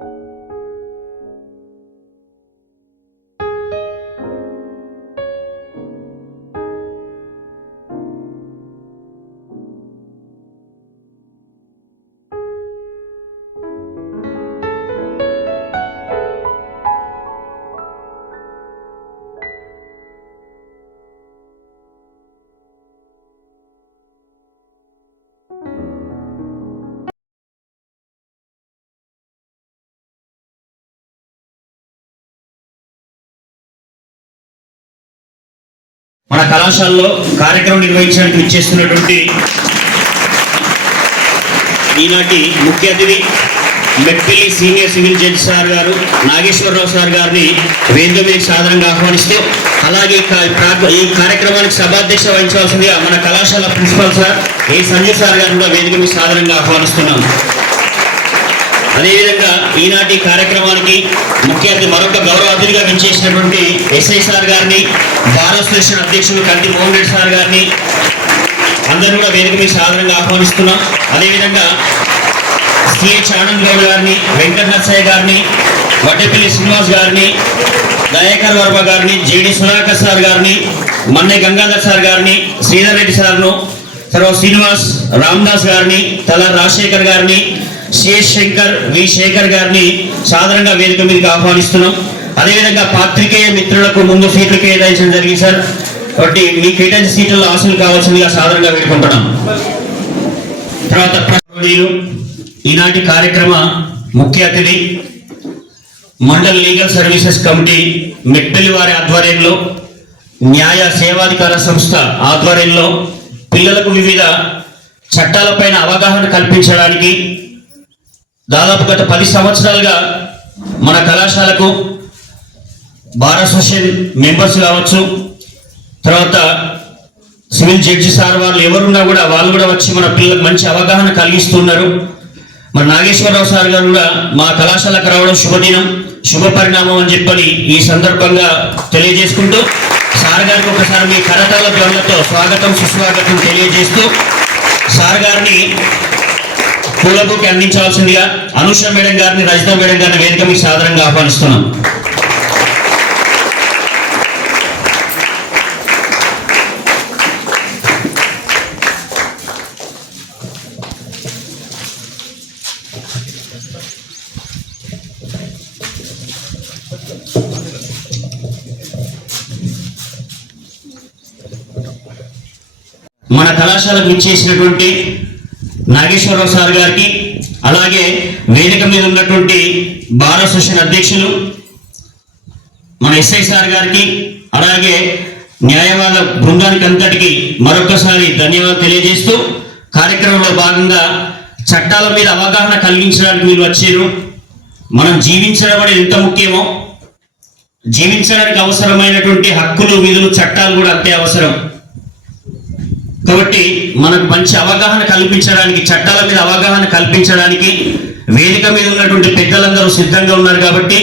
మన కళాశాలలో కార్యక్రమం నిర్వహించడానికి విచ్చేస్తున్నటువంటి ఈనాటి ముఖ్య అతిథి Metpalli senior civil judge sir గారు నాగేశ్వరరావు సార్ గారిని వేదిక మీద సాధారణంగా ఆహ్వానిస్తూ అలాగే ఈ కా- ఈ కార్యక్రమానికి సభాధ్యక్ష వహించవలసిందిగా మన కళాశాల principal sir A Sanjay sir గారిని కూడా వేదిక మీద సాధారణంగా ఆహ్వానిస్తున్నాం. అదేవిధంగా ఈనాటి కార్యక్రమానికి ముఖ్య మరొక గౌరవ అతిథిగా విచ్చేసినటువంటి ఎస్ఐ సార్ గారిని భారత అసోసియేషన్ అధ్యక్షులు కంటి మోహన్ రెడ్డి సార్ గారిని అందరూ కూడా వేదిక మీద సాధారణంగా ఆహ్వానిస్తున్నాం. అదేవిధంగా సిహెచ్ ఆనంద్ గౌడ్ గారిని వెంకట నర్సయ్య గారిని వడ్డేపల్లి శ్రీనివాస్ గారిని దయాకర్ వర్మ గారిని జేడి సుధాకర్ సార్ గారిని మన్నె గంగాధర్ సార్ గారిని శ్రీధర్ రెడ్డి సార్ను తర్వాత శ్రీనివాస్ రామ్దాస్ గారిని తల రాజశేఖర్ గారిని సిఎస్ శంకర్ వి శేఖర్ గారిని సాధారణంగా వేదిక మీదకి ఆహ్వానిస్తున్నాం. అదేవిధంగా పాత్రికేయ మిత్రులకు ముందు సీట్లు కేటాయించడం జరిగింది సార్. కాబట్టి మీ కేటాయించిన సీట్లలో ఆశలు కావాల్సిందిగా సాధారణంగా వేడుకుంటున్నాం. తర్వాత ఈనాటి కార్యక్రమ ముఖ్య అతిథి mandal legal services committee Metpalli వారి ఆధ్వర్యంలో న్యాయ సేవాధికార సంస్థ ఆధ్వర్యంలో పిల్లలకు వివిధ చట్టాలపైన అవగాహన కల్పించడానికి దాదాపు గత పది సంవత్సరాలుగా మన కళాశాలకు బార్ అసోసియేషన్ మెంబర్స్ కావచ్చు తర్వాత సివిల్ జడ్జి సార్ వాళ్ళు ఎవరున్నా కూడా వాళ్ళు కూడా వచ్చి మన పిల్లలకు మంచి అవగాహన కలిగిస్తున్నారు. మన నాగేశ్వరరావు సార్ గారు కూడా మా కళాశాలకు రావడం శుభదినం శుభ పరిణామం అని చెప్పని ఈ సందర్భంగా తెలియజేసుకుంటూ సార్ గారికి ఒకసారి మీ కరతాల ధ్వనులతో స్వాగతం సుస్వాగతం తెలియజేస్తూ సార్ గారిని పూలబుక్ అందించాల్సిందిగా అనుష మేడం గారిని రజిత మేడం గారిని వేదిక మీకు సాధారణంగా ఆహ్వానిస్తున్నాం. మన కళాశాలకు ఇచ్చేసినటువంటి నాగేశ్వరరావు సార్ గారికి అలాగే వేదిక మీద ఉన్నటువంటి బార్ అసోసియేషన్ అధ్యక్షులు మన ఎస్ఐ సార్ గారికి అలాగే న్యాయవాద బృందానికి అంతటికి మరొకసారి ధన్యవాదాలు తెలియజేస్తూ కార్యక్రమంలో భాగంగా చట్టాల మీద అవగాహన కలిగించడానికి మీరు వచ్చారు. మనం జీవించడం అనేది ఎంత ముఖ్యమో జీవించడానికి అవసరమైనటువంటి హక్కులు విధులు చట్టాలు కూడా అంతే అవసరం. కాబట్టి మనకు మంచి అవగాహన కల్పించడానికి చట్టాల మీద అవగాహన కల్పించడానికి వేదిక మీద ఉన్నటువంటి పెద్దలందరూ సిద్ధంగా ఉన్నారు కాబట్టి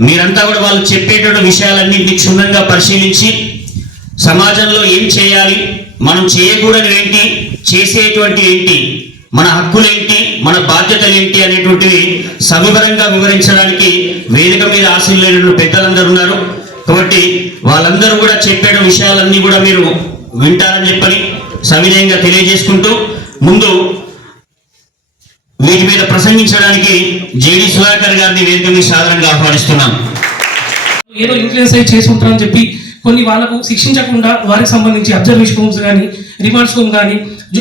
మీరంతా కూడా వాళ్ళు చెప్పేటువంటి విషయాలన్నింటినీ క్షుణ్ణంగా పరిశీలించి సమాజంలో ఏం చేయాలి మనం చేయకూడదు ఏంటి చేసేటువంటి ఏంటి మన హక్కులు ఏంటి మన బాధ్యతలు ఏంటి అనేటువంటివి సవివరంగా వివరించడానికి వేదిక మీద ఆశీర్లేనటువంటి పెద్దలందరూ ఉన్నారు. కాబట్టి వాళ్ళందరూ కూడా చెప్పేట విషయాలన్నీ కూడా మీరు వింటారని చెప్పని సవినయంగా తెలియజేసుకుంటూ ముందు వీటి మీద ప్రసంగించడానికి జేడి సుధాకర్ గారిని వేదిక మీద సాధారణంగా ఆహ్వానిస్తున్నాం. ఏదో ఇన్ఫ్లుయెన్స్ అయి చేసి ఉంటారని చెప్పి కొన్ని వాళ్ళకు శిక్షించకుండా వారికి సంబంధించి అబ్జర్వేషన్ హోమ్స్ కానీ రిమాండ్స్ హోమ్ కానీ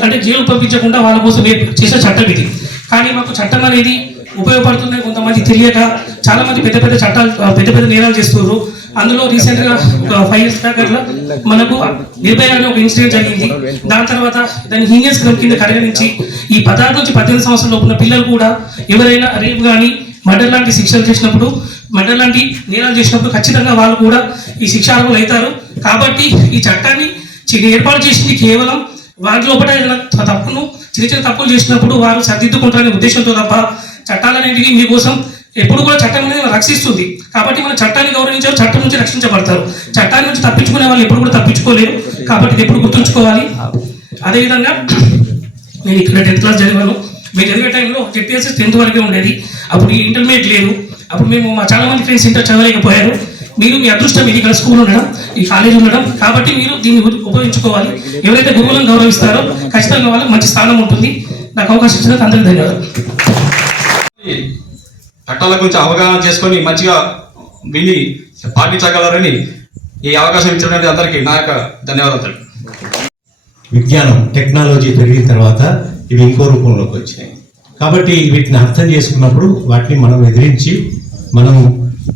అంటే జైలు పంపించకుండా వాళ్ళ కోసం చేసే చట్టం ఇది కానీ మాకు చట్టం అనేది ఉపయోగపడుతుందని కొంతమంది తెలియక చాలా మంది పెద్ద పెద్ద చట్టాలు పెద్ద పెద్ద నేరాలు చేస్తున్నారు. అందులో రీసెంట్గా ఒక ఫైవ్ ఇయర్స్ బ్యాక్ అట్లా మనకు నిర్భయ అనే ఒక ఇన్సిడెంట్ జరిగింది. దాని తర్వాత దాన్ని హీనియస్ క్రమ్ కింద పరిగణించి ఈ పదహారు నుంచి పద్దెనిమిది సంవత్సరాలు ఉన్న పిల్లలు కూడా ఎవరైనా రేపు కానీ మర్డర్ లాంటి శిక్షలు చేసినప్పుడు మర్డర్ లాంటి నేరాలు చేసినప్పుడు ఖచ్చితంగా వాళ్ళు కూడా ఈ శిక్ష అవుతారు. కాబట్టి ఈ చట్టాన్ని ఏర్పాటు చేసింది కేవలం వారి లోపల ఏదైనా తప్పును చిన్న చిన్న తప్పులు చేసినప్పుడు వారు సర్దిద్దుకుంటారనే ఉద్దేశంతో తప్ప చట్టాలనేటివి మీకోసం ఎప్పుడు కూడా చట్టం అనేది రక్షిస్తుంది. కాబట్టి మనం చట్టాన్ని గౌరవించారు చట్టం నుంచి రక్షించబడతారు. చట్టాన్ని నుంచి తప్పించుకునే వాళ్ళు ఎప్పుడు కూడా తప్పించుకోలేరు. కాబట్టి ఇది ఎప్పుడు గుర్తుంచుకోవాలి? అదేవిధంగా నేను ఇక్కడ టెన్త్ క్లాస్ చదివాను. మేము చదివే టైంలో జెడ్పీఎస్ టెన్త్ వరకే ఉండేది. అప్పుడు ఇంటర్మీడియట్ లేదు. అప్పుడు మేము మా చాలా మంది ఫ్రెండ్స్ ఇంటర్ చదవలేకపోయారు. మీరు మీ అదృష్టం ఇది. ఇక్కడ స్కూల్ ఉండడం ఈ కాలేజ్ ఉండడం. కాబట్టి మీరు దీన్ని ఉపయోగించుకోవాలి. ఎవరైతే గురువులను గౌరవిస్తారో ఖచ్చితంగా వాళ్ళకి మంచి స్థానం ఉంటుంది. నాకు అవకాశం ఇచ్చినందుకు అందరికీ ధన్యవాదాలు. చట్టాల గురించి అవగాహన చేసుకొని మంచిగా విని పాటించగలరని ఈ అవకాశం ఇచ్చినటువంటి అందరికీ నా యొక్క ధన్యవాదాలు. విజ్ఞానం టెక్నాలజీ పెరిగిన తర్వాత ఇవి ఇంకో రూపంలోకి వచ్చాయి. కాబట్టి వీటిని అర్థం చేసుకున్నప్పుడు వాటిని మనం ఎదిరించి మనం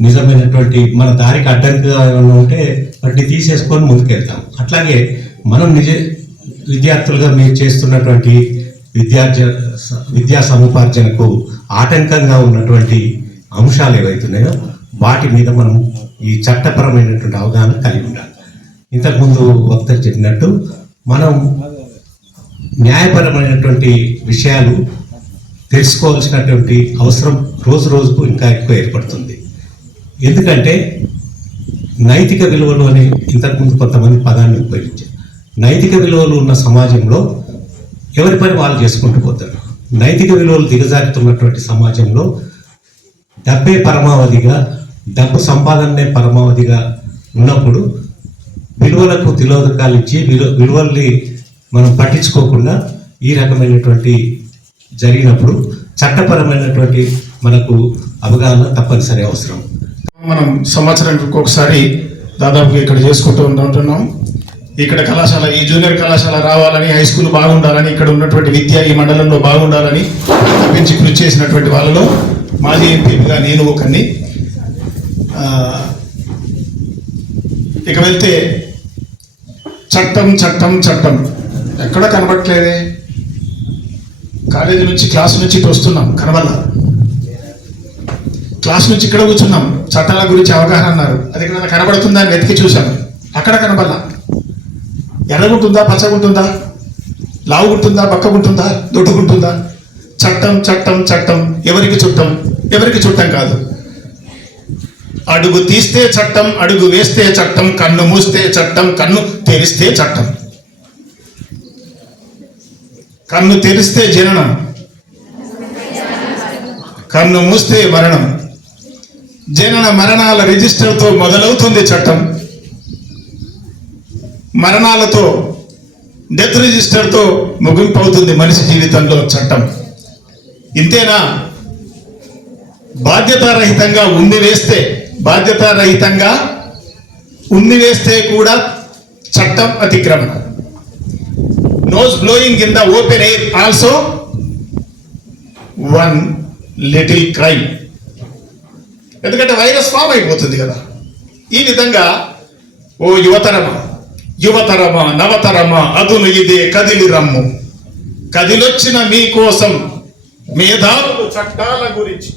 నిజమైనటువంటి మన దారికి అడ్డంకిగా ఏమైనా ఉంటే వాటిని తీసేసుకొని ముందుకెళ్తాం. అట్లాగే మనం నిజ విద్యార్థులుగా మీరు చేస్తున్నటువంటి విద్యార్జ విద్యా సముపార్జనకు ఆటంకంగా ఉన్నటువంటి అంశాలు ఏవైతున్నాయో వాటి మీద మనం ఈ చట్టపరమైనటువంటి అవగాహన కలిగి ఉండాలి. ఇంతకుముందు వక్త చెప్పినట్టు మనం న్యాయపరమైనటువంటి విషయాలు తెలుసుకోవాల్సినటువంటి అవసరం రోజు రోజుకు ఇంకా ఎక్కువ ఏర్పడుతుంది. ఎందుకంటే నైతిక విలువలు అని ఇంతకుముందు కొంతమంది పదాన్ని ఉపయోగించారు. నైతిక విలువలు ఉన్న సమాజంలో ఎవరి పని వాళ్ళు చేసుకుంటూ పోతారు. నైతిక విలువలు దిగజారుతున్నటువంటి సమాజంలో డబ్బే పరమావధిగా డబ్బు సంపాదనే పరమావధిగా ఉన్నప్పుడు విలువలకు తిలోదకాలు ఇచ్చి విలువ విలువల్ని మనం పట్టించుకోకుండా ఈ రకమైనటువంటి జరిగినప్పుడు చట్టపరమైనటువంటి మనకు అవగాహన తప్పనిసరి అవసరం. మనం సంవత్సరానికి ఒకసారి దాదాపుగా ఇక్కడ చేసుకుంటూ ఉంటున్నాం. ఇక్కడ కళాశాల ఈ జూనియర్ కళాశాల రావాలని హై స్కూల్ బాగుండాలని ఇక్కడ ఉన్నటువంటి విద్య ఈ మండలంలో బాగుండాలని తప్పించి కృషి చేసినటువంటి వాళ్ళలో మాజీ ఎంపీగా నేను ఒకరిని ఇక వెళ్తే చట్టం చట్టం చట్టం. ఎక్కడ కనబట్టలేదే కాలేజీ నుంచి క్లాస్ నుంచి ఇటు వస్తున్నాం కనబల్ల క్లాస్ నుంచి ఇక్కడ కూర్చున్నాం చట్టాల గురించి అవగాహన అన్నారు. అది ఇక్కడ కనబడుతుందని వెతికి చూశాను. అక్కడ కనబల్లా ఎర్రగుంటుందా పచ్చగుంటుందా? లావుగుంటుందా బక్కగుంటుందా దొడ్డుగుంటుందా? చట్టం చట్టం చట్టం. ఎవరికి చుట్టం? ఎవరికి చుట్టం కాదు. అడుగు తీస్తే చట్టం అడుగు వేస్తే చట్టం కన్ను మూస్తే చట్టం కన్ను తెరిస్తే చట్టం. కన్ను తెరిస్తే జననం. కన్ను మూస్తే మరణం. జనన మరణాల రిజిస్టర్తో మొదలవుతుంది చట్టం. మరణాలతో డెత్ రిజిస్టర్తో ముగింపు అవుతుంది మనిషి జీవితంలో చట్టం. ఇంతేనా? బాధ్యతారహితంగా ఉండి వేస్తే బాధ్యతారహితంగా ఉంది వేస్తే కూడా చట్టం అతిక్రమణ. Nose blowing in the open air also one little crime. ఎందుకంటే వైరస్ ఫామ్ అయిపోతుంది కదా. ఈ విధంగా ఓ యువతరమా యువతరమా నవతరమా అదును ఇదే కదిలి రమ్ము కదిలొచ్చిన మీకోసం మేధావులు చట్టాల గురించి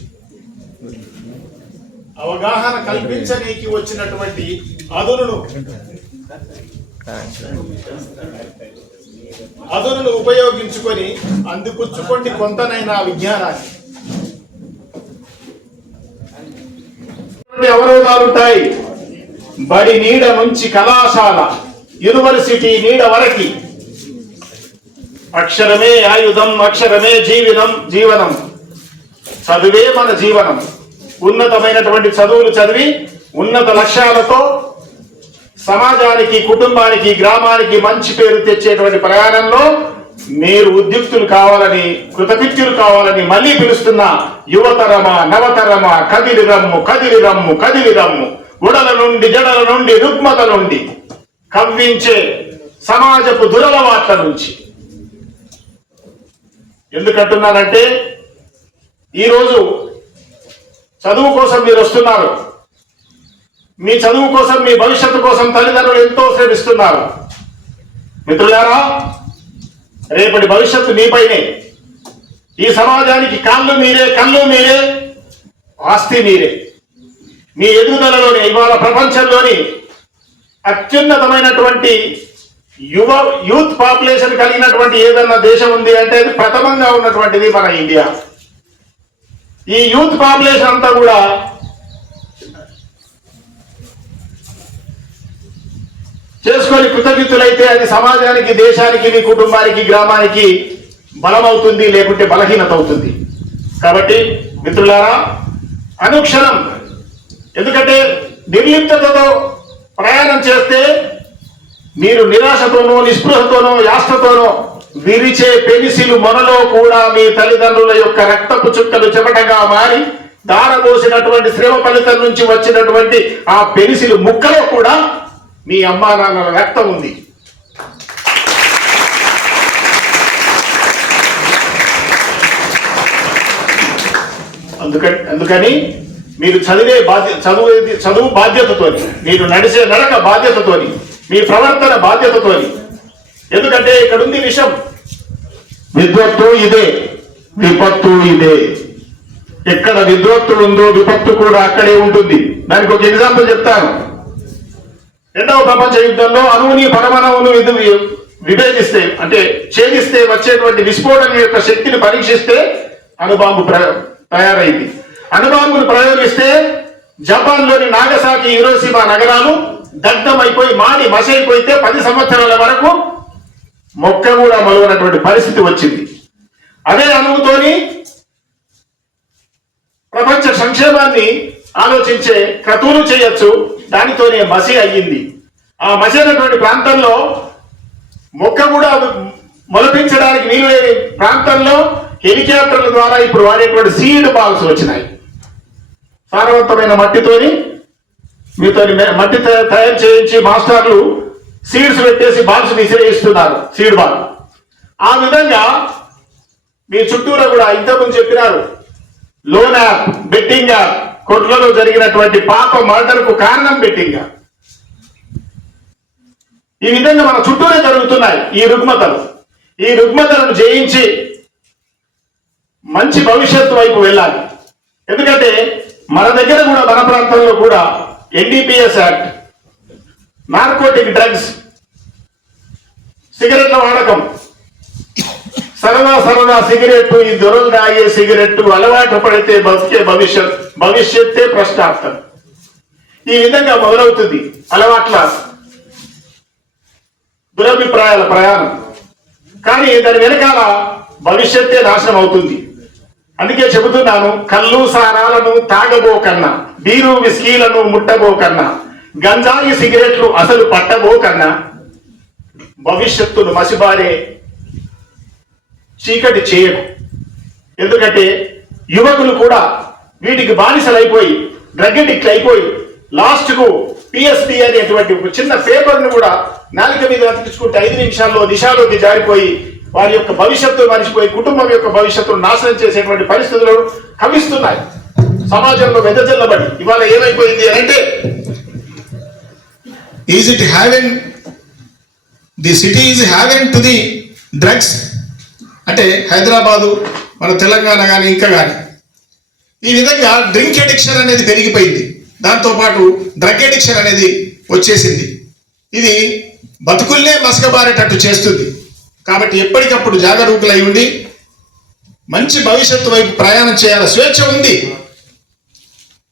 అవగాహన కల్పించనీకి వచ్చినటువంటి అదునును అదునును ఉపయోగించుకొని అందిపుచ్చుకోండి కొంతనైనా విజ్ఞానాన్ని. అవరోధాలుంటాయి బడి నీడ నుంచి కళాశాల. యూనివర్సిటీ నీడ వరకి. అక్షరమే ఆయుధం అక్షరమే జీవితం జీవనం. చదువే మన జీవనం. ఉన్నతమైనటువంటి చదువులు చదివి ఉన్నత లక్ష్యాలతో సమాజానికి కుటుంబానికి గ్రామానికి మంచి పేరు తెచ్చేటువంటి ప్రయాణంలో మీరు ఉద్యుక్తులు కావాలని కృతకృత్యులు కావాలని మళ్ళీ పిలుస్తున్న యువతరమా నవతరమా కదిలి రమ్ము కదిలి రమ్ము కదిలి రమ్ము ఉడల నుండి జడల నుండి రుగ్మత నుండి. కవ్వించే సమాజపు దురలవాట్ల నుంచి. ఎందుకంటున్నానంటే ఈరోజు చదువు కోసం మీరు వస్తున్నారు. మీ చదువు కోసం మీ భవిష్యత్తు కోసం తల్లిదండ్రులు ఎంతో శ్రమిస్తున్నారు. మిత్రులారా రేపటి భవిష్యత్తు మీపైనే. ఈ సమాజానికి కాళ్ళు మీరే కళ్ళు మీరే ఆస్తి మీరే. మీ ఎదుగుదలలోని ఇవాళ ప్రపంచంలోని అత్యున్నతమైనటువంటి యువ యూత్ పాపులేషన్ కలిగినటువంటి ఏదన్నా దేశం ఉంది అంటే అది ప్రథమంగా ఉన్నటువంటిది మన ఇండియా. ఈ యూత్ పాపులేషన్ అంతా కూడా చేసుకొని కృతజ్ఞతులైతే అది సమాజానికి దేశానికి మీ కుటుంబానికి గ్రామానికి బలమవుతుంది లేకుంటే బలహీనత అవుతుంది కాబట్టి మిత్రులారా అనుక్షణం ఎందుకంటే నిర్లిప్తతో ప్రయాణం చేస్తే మీరు నిరాశతోనో నిస్పృహతోనో యాష్టతోనో విరిచే పెనిసిలు మొనలో కూడా మీ తల్లిదండ్రుల యొక్క రక్తపు చుక్కలు చెమటగా మారి దారబోసినటువంటి శ్రమ ఫలితం నుంచి వచ్చినటువంటి ఆ పెనిసిలు ముక్కలో కూడా మీ అమ్మా నాన్నల రక్తం ఉంది. అందుకని అందుకని మీరు చదివే బాధ్యత చదువు చదువు బాధ్యతతోని మీరు నడిచే నడక బాధ్యతతోని మీ ప్రవర్తన బాధ్యతతోని. ఎందుకంటే ఇక్కడ ఉంది విషయం విద్వత్తు ఇదే. విపత్తు ఇదే. ఎక్కడ విద్వత్తు ఉందో విపత్తు కూడా అక్కడే ఉంటుంది. దానికి ఒక ఎగ్జాంపుల్ చెప్తాను. రెండవ ప్రపంచ యుద్ధంలో అణువుని పరమాణువును విభేదిస్తే అంటే ఛేదిస్తే వచ్చేటువంటి విస్ఫోటనం యొక్క శక్తిని పరీక్షిస్తే అణుబాంబు తయారైంది. అణుబాంబును ప్రయోగిస్తే జపాన్లోని నాగసాకి యూరోసిమా నగరాలు దగ్ధమైపోయి మాని మసైపోయితే పది సంవత్సరాల వరకు మొక్క కూడా మొలవనటువంటి పరిస్థితి వచ్చింది. అదే అణువుతోని ప్రపంచ సంక్షేమాన్ని ఆలోచించే క్రతువులు చేయొచ్చు. దానితోనే మసి అయ్యింది. ఆ మసి అయినటువంటి ప్రాంతంలో మొక్క కూడా మొలపించడానికి వీలు లేని ప్రాంతంలో హెలికాప్టర్ల ద్వారా ఇప్పుడు వాడేటువంటి సీడ్ బాల్స్ వచ్చినాయి. సారవంతమైన మట్టితోని మీతో మట్టి తయారు చేయించి మాస్టర్లు సీడ్స్ పెట్టేసి బాల్స్ విసిరేయిస్తున్నారు సీడ్ బాల్. ఆ విధంగా మీ చుట్టూరా కూడా ఇంతకుముందు చెప్పినారు లోన్ యాప్ బెట్టింగ్ యాప్ కొట్లలో జరిగినటువంటి పాప మర్డర్కు కారణం బెట్టింగ్ యాప్. ఈ విధంగా మన చుట్టూనే జరుగుతున్నాయి ఈ రుగ్మతలు. ఈ రుగ్మతలను జయించి మంచి భవిష్యత్తు వైపు వెళ్ళాలి. ఎందుకంటే మన దగ్గర కూడా మన ప్రాంతంలో కూడా ఎన్డీపీఎస్ యాక్ట్ నార్కోటిక్ డ్రగ్స్ సిగరెట్ల వాడకం సరదా సరదా సిగరెట్ ఈ దొరలు తాగే సిగరెట్ అలవాటు పడితే బతికే భవిష్యత్ భవిష్యత్తే ప్రశ్నార్థం. ఈ విధంగా మొదలవుతుంది అలవాట్ల దురభిప్రాయాల ప్రయాణం. కానీ దాని వెనకాల భవిష్యత్తే నాశనం అవుతుంది. అందుకే చెబుతున్నాను కళ్ళు సారాలను తాగబోకన్నా బీరు విస్కీలను ముట్టబోకన్నా గంజాయి సిగరెట్లు అసలు పట్టబోకన్నా భవిష్యత్తును మసిబారే చీకటి చేయకు. ఎందుకంటే యువకులు కూడా వీటికి బానిసలైపోయి డ్రగ్ అడిక్ట్ అయిపోయి లాస్ట్కు పిఎస్పి అనేటువంటి ఒక చిన్న పేపర్ను కూడా నాలుగ మీద అతికించుకుంటే ఐదు నిమిషాల్లో దిశాలోకి జారిపోయి వారి యొక్క భవిష్యత్తు మరిచిపోయి కుటుంబం యొక్క భవిష్యత్తును నాశనం చేసేటువంటి పరిస్థితులు కవిస్తున్నాయి సమాజంలో వెదజల్లబడి ఇవాళ ఏమైపోయింది అని అంటే is it haven the city is haven to the drugs అంటే హైదరాబాదు మన తెలంగాణ కానీ ఇంకా కానీ ఈ విధంగా డ్రింక్ అడిక్షన్ అనేది పెరిగిపోయింది. దాంతోపాటు డ్రగ్ అడిక్షన్ అనేది వచ్చేసింది. ఇది బతుకుల్నే మసకబారేటట్టు చేస్తుంది. కాబట్టి ఎప్పటికప్పుడు జాగరూకులై ఉండి మంచి భవిష్యత్తు వైపు ప్రయాణం చేయాలి స్వేచ్ఛ ఉంది.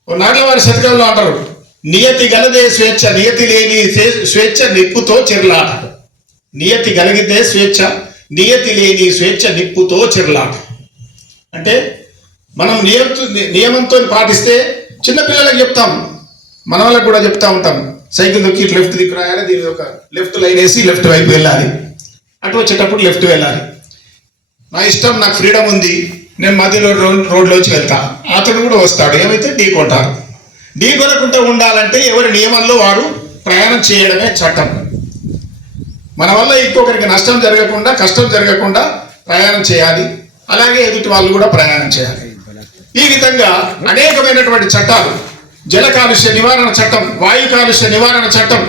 ఓ నాట్లవారి శతకంలో అంటారు నియతి గలదే స్వేచ్ఛ నియతి లేని స్వేచ్ఛ నిప్పుతో చెర్లాట. నియతి గలిగితే స్వేచ్ఛ నియతి లేని స్వేచ్ఛ నిప్పుతో చెర్లాట. అంటే మనం నియమ నియమంతో పాటిస్తే చిన్నపిల్లలకు చెప్తాం మన వాళ్ళకి కూడా చెప్తా ఉంటాం సైకిల్ దొక్కి ఇటు లెఫ్ట్ దిక్కు రాయాలి దీని ఒక లెఫ్ట్ లైన్ వేసి లెఫ్ట్ వైపు వెళ్ళాలి. అటు వచ్చేటప్పుడు లెఫ్ట్ వెళ్ళాలి. నా ఇష్టం నాకు ఫ్రీడమ్ ఉంది నేను మధ్యలో రోడ్ రోడ్లోంచి వెళ్తా. అతడు కూడా వస్తాడు. ఏమైతే ఢీ కొంటారు ఢీ కొనకుండా ఉండాలంటే ఎవరి నియమంలో వాడు ప్రయాణం చేయడమే చట్టం. మన వల్ల ఇంకొకరికి నష్టం జరగకుండా కష్టం జరగకుండా ప్రయాణం చేయాలి. అలాగే ఎదుటి వాళ్ళు కూడా ప్రయాణం చేయాలి. ఈ విధంగా అనేకమైనటువంటి చట్టాలు జల కాలుష్య నివారణ చట్టం వాయు కాలుష్య నివారణ చట్టం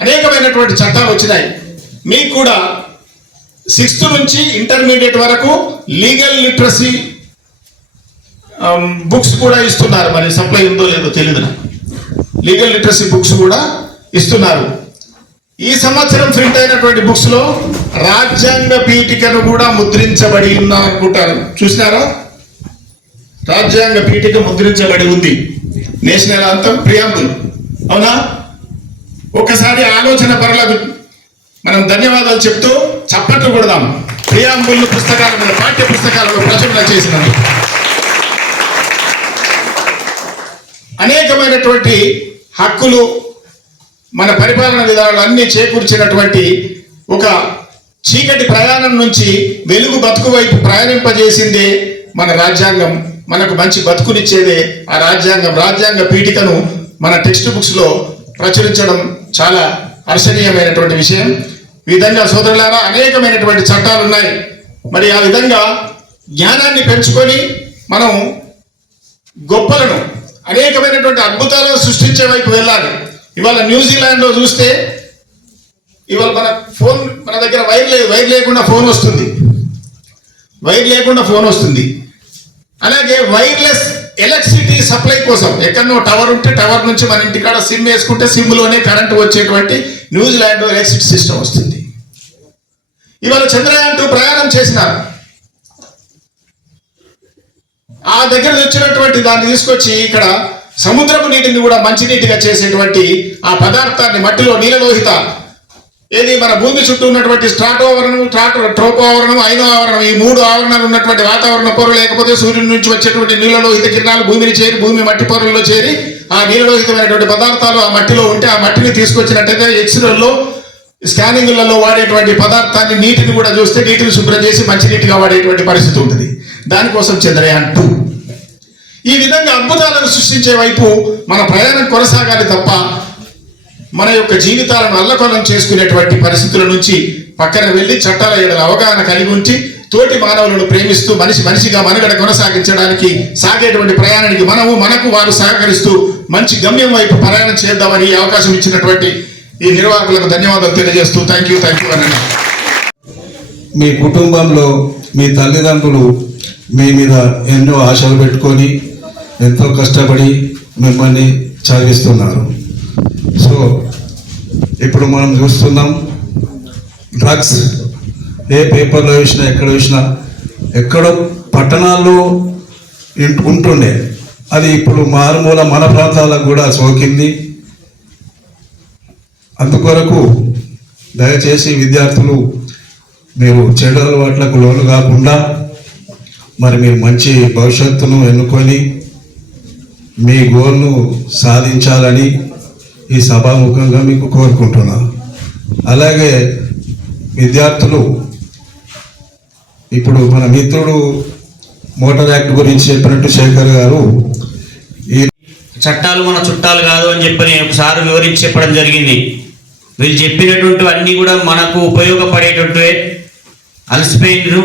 అనేకమైనటువంటి చట్టాలు వచ్చినాయి. మీకు కూడా సిక్స్త్ నుంచి ఇంటర్మీడియట్ వరకు లీగల్ లిటరసీ బుక్స్ కూడా ఇస్తున్నారు. మరి సప్లై ఉందో లేదో తెలియదు నాకు. లీగల్ లిటరసీ బుక్స్ కూడా ఇస్తున్నారు. ఈ సంవత్సరం ప్రింట్ అయినటువంటి బుక్స్లో రాజ్యాంగ పీఠికను కూడా ముద్రించబడి ఉన్నా అనుకుంటారు చూసినారా? రాజ్యాంగ పీఠిక ముద్రించబడి ఉంది. నేషనల్ అంతం ప్రియాంబుల్. అవునా? ఒకసారి ఆలోచన పరులకు మనం ధన్యవాదాలు చెప్తూ చప్పట్లు కొడదాం. ప్రియాంబుల్ పుస్తకాలు మన పాఠ్య పుస్తకాలను ప్రచురణ చేసినందుకు. అనేకమైనటువంటి హక్కులు మన పరిపాలన విధానాలు అన్ని చేకూర్చినటువంటి ఒక చీకటి ప్రయాణం నుంచి వెలుగు బతుకు వైపు ప్రయాణింపజేసిందే మన రాజ్యాంగం. మనకు మంచి బతుకునిచ్చేదే ఆ రాజ్యాంగం. రాజ్యాంగ పీఠికను మన టెక్స్ట్ బుక్స్లో ప్రచురించడం చాలా హర్షణీయమైనటువంటి విషయం. ఈ విధంగా సోదరులారా అనేకమైనటువంటి చట్టాలు ఉన్నాయి మరి ఆ విధంగా జ్ఞానాన్ని పెంచుకొని మనం గొప్పలను అనేకమైనటువంటి అద్భుతాలను సృష్టించే వైపు వెళ్ళాలి. ఇవాళ న్యూజిలాండ్లో చూస్తే ఇవాళ మన ఫోన్ మన దగ్గర వైర్ లేదు వైర్ లేకుండా ఫోన్ వస్తుంది. వైర్ లేకుండా ఫోన్ వస్తుంది. అలాగే వైర్లెస్ ఎలక్ట్రిసిటీ సప్లై కోసం ఎక్కడో టవర్ ఉంటే టవర్ నుంచి మన ఇంటికాడ సిమ్ వేసుకుంటే సిమ్లోనే కరెంట్ వచ్చేటువంటి న్యూజిలాండ్ ఎలక్ట్రిసిటీ సిస్టమ్ వస్తుంది. ఇవాళ చంద్రయాన్ టూ ప్రయాణం చేసినారు. ఆ దగ్గర వచ్చినటువంటి దాన్ని తీసుకొచ్చి ఇక్కడ సముద్రపు నీటిని కూడా మంచినీటిగా చేసేటువంటి ఆ పదార్థాన్ని మట్టిలో నీలలోహిత ఏది మన భూమి చుట్టూ ఉన్నటువంటి స్ట్రాటోవరణం ట్రాటో ట్రోపోవరణం ఐనో ఆవరణం ఈ మూడు ఆవరణాలు ఉన్నటువంటి వాతావరణ పొరలు లేకపోతే సూర్యుడి నుంచి వచ్చేటువంటి నీలలోహిత కిరణాలు భూమిని చేరి భూమి మట్టి పొరల్లో చేరి ఆ నీళ్ళలోహితమైనటువంటి పదార్థాలు ఆ మట్టిలో ఉంటే ఆ మట్టిని తీసుకొచ్చినట్టయితే ఎక్స్రేల్లో స్కానింగ్లలో వాడేటువంటి పదార్థాన్ని నీటిని కూడా చూస్తే నీటిని శుభ్రం చేసి మంచినీటిగా వాడేటువంటి పరిస్థితి ఉంటుంది. దానికోసం చంద్రయాన్ టూ. ఈ విధంగా అద్భుతాలను సృష్టించే వైపు మన ప్రయాణం కొనసాగాలి తప్ప మన యొక్క జీవితాలను అల్లకొల్లం చేసుకునేటువంటి పరిస్థితుల నుంచి పక్కన వెళ్ళి చట్టాల అవగాహన కలిగి ఉంచి తోటి మానవులను ప్రేమిస్తూ మనిషి మనిషిగా మనుగడ కొనసాగించడానికి సాగేటువంటి ప్రయాణానికి మనము మనకు వారు సహకరిస్తూ మంచి గమ్యం వైపు ప్రయాణం చేద్దామని అవకాశం ఇచ్చినటువంటి ఈ నిర్వాహకులకు ధన్యవాదాలు తెలియజేస్తూ థ్యాంక్ యూ థ్యాంక్ యూ అని మీ కుటుంబంలో మీ తల్లిదండ్రులు మీ మీద ఎన్నో ఆశలు పెట్టుకొని ఎంతో కష్టపడి మిమ్మల్ని చదివిస్తున్నారు సో ఇప్పుడు మనం చూస్తున్నాం డ్రగ్స్ ఏ పేపర్లో వేసినా ఎక్కడ వేసినా ఎక్కడో పట్టణాల్లో ఉంటుండే. అది ఇప్పుడు మారుమూల మన ప్రాంతాలకు కూడా సోకింది. అందుకొరకు దయచేసి విద్యార్థులు మీరు చెడు అలవాట్లకు లోను కాకుండా మరి మీరు మంచి భవిష్యత్తును ఎన్నుకొని మీ గోల్ను సాధించాలని ఈ సభాముఖంగా మీకు కోరుకుంటున్నాను అలాగే విద్యార్థులు ఇప్పుడు మన మిత్రుడు మోటార్ యాక్ట్ గురించి చెప్పినట్టు శేఖర్ గారు ఈ చట్టాలు మన చుట్టాలు కాదు అని చెప్పని ఒకసారి వివరించి చెప్పడం జరిగింది. వీళ్ళు చెప్పినటువంటి అన్నీ కూడా మనకు ఉపయోగపడేటట్టు అలసిపోయినరు.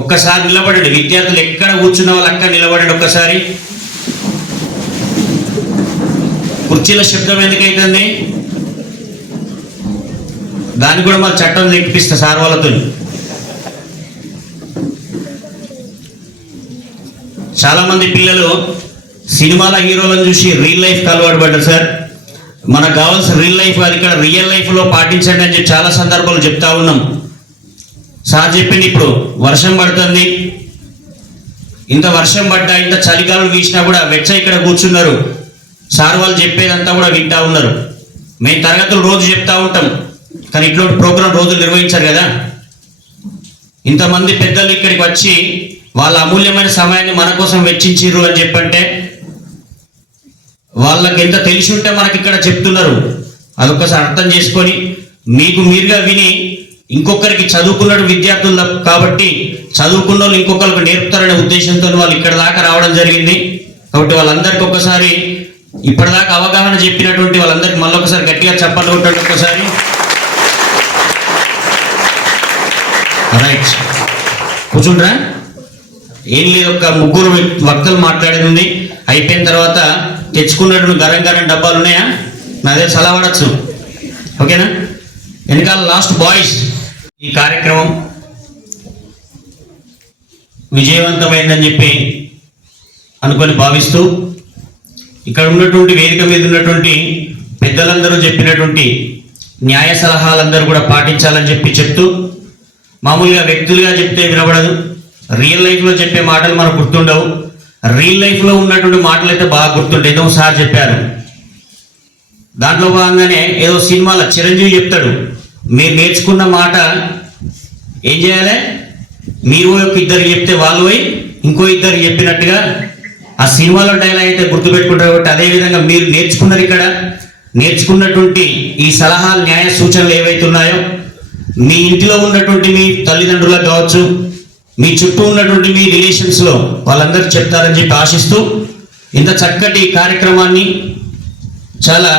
ఒక్కసారి నిలబడండి. విద్యార్థులు ఎక్కడ కూర్చున్న వాళ్ళు అక్కడ నిలబడండి ఒక్కసారి. కుర్చీల శబ్దం ఎందుకైతుంది? దాన్ని కూడా మన చట్టం లెక్కిపిస్తా సార్ వాళ్ళతో. చాలామంది పిల్లలు సినిమాల హీరోలను చూసి రియల్ లైఫ్ అలవాటు పడ్డారు సార్. మనకు కావాల్సిన రియల్ లైఫ్ అది ఇక్కడ రియల్ లైఫ్లో పాటించండి అని చెప్పి చాలా సందర్భాలు చెప్తా ఉన్నాం. సార్ చెప్పింది ఇప్పుడు వర్షం పడుతుంది. ఇంత వర్షం పడ్డా ఇంత చలికాలం వీసినా కూడా వెచ్చ ఇక్కడ కూర్చున్నారు. సార్ వాళ్ళు చెప్పేదంతా కూడా వింటా ఉన్నారు. మేము తరగతులు రోజు చెప్తా ఉంటాం. కానీ ఇట్లాంటి ప్రోగ్రాం రోజు నిర్వహించారు కదా. ఇంతమంది పెద్దలు ఇక్కడికి వచ్చి వాళ్ళ అమూల్యమైన సమయాన్ని మన కోసం వెచ్చించిర్రు అని చెప్పంటే వాళ్ళకి ఎంత తెలిసి ఉంటే మనకి ఇక్కడ చెప్తున్నారు. అదొక్కసారి అర్థం చేసుకొని మీకు మీరుగా విని ఇంకొకరికి చదువుకున్న విద్యార్థులు కాబట్టి చదువుకున్న వాళ్ళు ఇంకొకరికి నేర్పుతారనే ఉద్దేశంతో వాళ్ళు ఇక్కడ దాకా రావడం జరిగింది. కాబట్టి వాళ్ళందరికీ ఒకసారి ఇప్పటిదాకా అవగాహన చెప్పినటువంటి వాళ్ళందరికీ మళ్ళీ ఒకసారి గట్టిగా చెప్పండి కొట్టండి ఒకసారి రైట్ కూర్చుండ్రా? ఏం లేదు ఒక ముగ్గురు వక్తలు మాట్లాడేది ఉంది. అయిపోయిన తర్వాత తెచ్చుకున్నటువంటి గరం గరం డబ్బాలు ఉన్నాయా? నా దగ్గర ఓకేనా? వెనకాల లాస్ట్ బాయ్స్ ఈ కార్యక్రమం విజయవంతమైందని చెప్పి అనుకొని భావిస్తూ ఇక్కడ ఉన్నటువంటి వేదిక మీద ఉన్నటువంటి పెద్దలందరూ చెప్పినటువంటి న్యాయ సలహాలందరూ కూడా పాటించాలని చెప్పి చెప్తూ మామూలుగా వ్యక్తులుగా చెప్తే వినబడదు. రియల్ లైఫ్లో చెప్పే మాటలు మనకు గుర్తుండవు. రియల్ లైఫ్లో ఉన్నటువంటి మాటలు అయితే బాగా గుర్తుంటాయి ఏదో సార్ చెప్పారు. దాంట్లో భాగంగానే ఏదో సినిమాలో చిరంజీవి చెప్తాడు. మీరు నేర్చుకున్న మాట ఏం చేయాలి? మీరు ఒక ఇద్దరు చెప్తే వాళ్ళు పోయి ఇంకో ఇద్దరు చెప్పినట్టుగా ఆ సినిమాలో డైలాగ్ అయితే గుర్తుపెట్టుకుంటారు కాబట్టి అదే విధంగా మీరు నేర్చుకున్నారు ఇక్కడ. నేర్చుకున్నటువంటి ఈ సలహాలు న్యాయ సూచనలు ఏవైతే ఉన్నాయో మీ ఇంటిలో ఉన్నటువంటి మీ తల్లిదండ్రులకు కావచ్చు మీ చుట్టూ ఉన్నటువంటి మీ రిలేషన్స్లో వాళ్ళందరూ చెప్తారని చెప్పి ఆశిస్తూ ఇంత చక్కటి కార్యక్రమాన్ని చాలా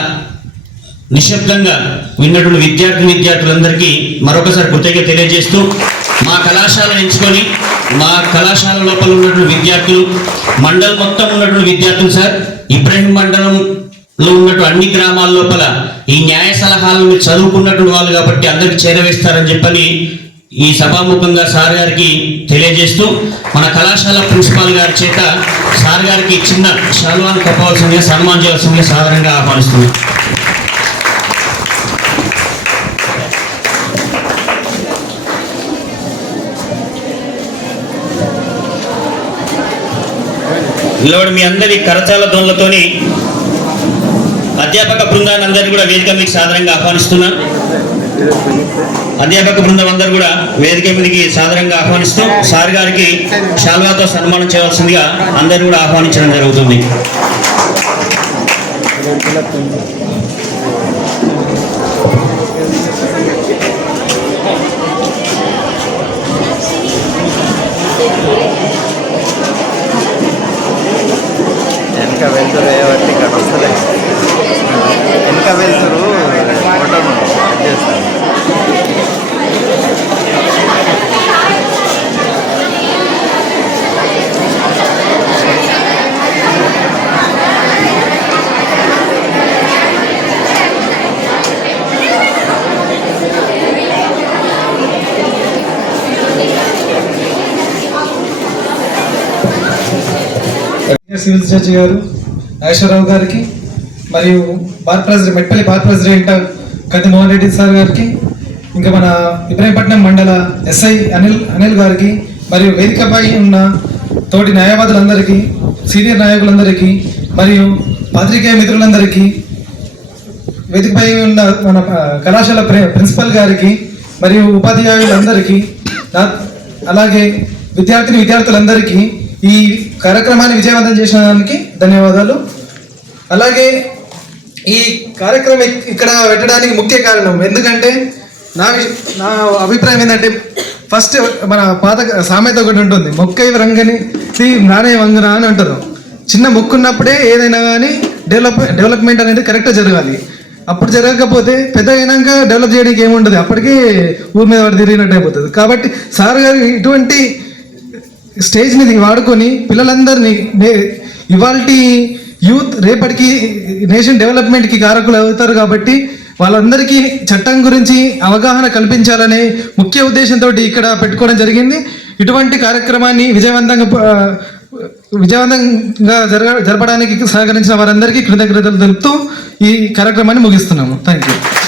నిశ్శబ్దంగా విన్నటువంటి విద్యార్థి విద్యార్థులందరికీ మరొకసారి కృతజ్ఞత తెలియజేస్తూ మా కళాశాలను ఎంచుకొని మా కళాశాల లోపల ఉన్నటువంటి విద్యార్థులు మండలం మొత్తం ఉన్నటువంటి విద్యార్థులు సార్ ఇబ్రహీం మండలంలో ఉన్నటువంటి అన్ని గ్రామాల లోపల ఈ న్యాయ సలహాలను చదువుకున్నటువంటి వాళ్ళు కాబట్టి అందరికి చేరవేస్తారని చెప్పని ఈ సభాముఖంగా సార్ గారికి తెలియజేస్తూ మన కళాశాల ప్రిన్సిపాల్ గారి చేత సార్ గారికి చిన్న శాల్వాన్ కప్పవలసిందిగా సన్మాన్ చేయాల్సిందిగా సాధారణంగా ఆహ్వానిస్తున్నాం. నిలబడి మీ అందరి కరచాల ధ్వనులతోని అధ్యాపక బృందాన్ని అందరినీ కూడా వేదిక మీకు సాధారణంగా ఆహ్వానిస్తున్నాను అధ్యాపక బృందం అందరూ కూడా వేదిక మీదకి సాధారణంగా ఆహ్వానిస్తూ సార్ గారికి శాల్వాతో సన్మానం చేయవలసిందిగా అందరు కూడా ఆహ్వానించడం జరుగుతుంది. సివిల్ జడ్జి గారు నాగేశ్వరరావు గారికి మరియు bar president Metpalli bar president Kandi Mohan Reddy sir గారికి ఇంకా మన ఇబ్రాహీంపట్నం మండల ఎస్ఐ అనిల్ అనిల్ గారికి మరియు వేదికపై ఉన్న తోటి న్యాయవాదులందరికీ సీనియర్ నాయకులందరికీ మరియు పాత్రికేయ మిత్రులందరికీ వేదికపై ఉన్న మన కళాశాల ప్రిన్సిపల్ గారికి మరియు ఉపాధ్యాయులందరికీ అలాగే విద్యార్థిని విద్యార్థులందరికీ ఈ కార్యక్రమాన్ని విజయవంతం చేసిన దానికి ధన్యవాదాలు. అలాగే ఈ కార్యక్రమం ఇక్కడ పెట్టడానికి ముఖ్య కారణం ఎందుకంటే నా నా అభిప్రాయం ఏంటంటే ఫస్ట్ మన పాత సామెత ఒకటి ఉంటుంది మొక్కై రంగని నానే వంగన అని అంటారు. చిన్న మొక్కు ఉన్నప్పుడే ఏదైనా కానీ డెవలప్ డెవలప్మెంట్ అనేది కరెక్ట్గా జరగాలి. అప్పుడు జరగకపోతే పెద్ద అయినాక డెవలప్ చేయడానికి ఏముండదు అప్పటికే ఊరి మీద తిరిగినట్టు అయిపోతుంది. కాబట్టి సార్ గారు ఇటువంటి స్టేజ్ని ఇది వాడుకొని పిల్లలందరినీ ఇవాళ యూత్ రేపటికి నేషన్ డెవలప్మెంట్కి కారకులు అవుతారు కాబట్టి వాళ్ళందరికీ చట్టం గురించి అవగాహన కల్పించాలనే ముఖ్య ఉద్దేశంతో ఇక్కడ పెట్టుకోవడం జరిగింది. ఇటువంటి కార్యక్రమాన్ని విజయవంతంగా విజయవంతంగా జరగ జరపడానికి సహకరించిన వారందరికీ కృతజ్ఞతలు తెలుపుతూ ఈ కార్యక్రమాన్ని ముగిస్తున్నాము. Thank you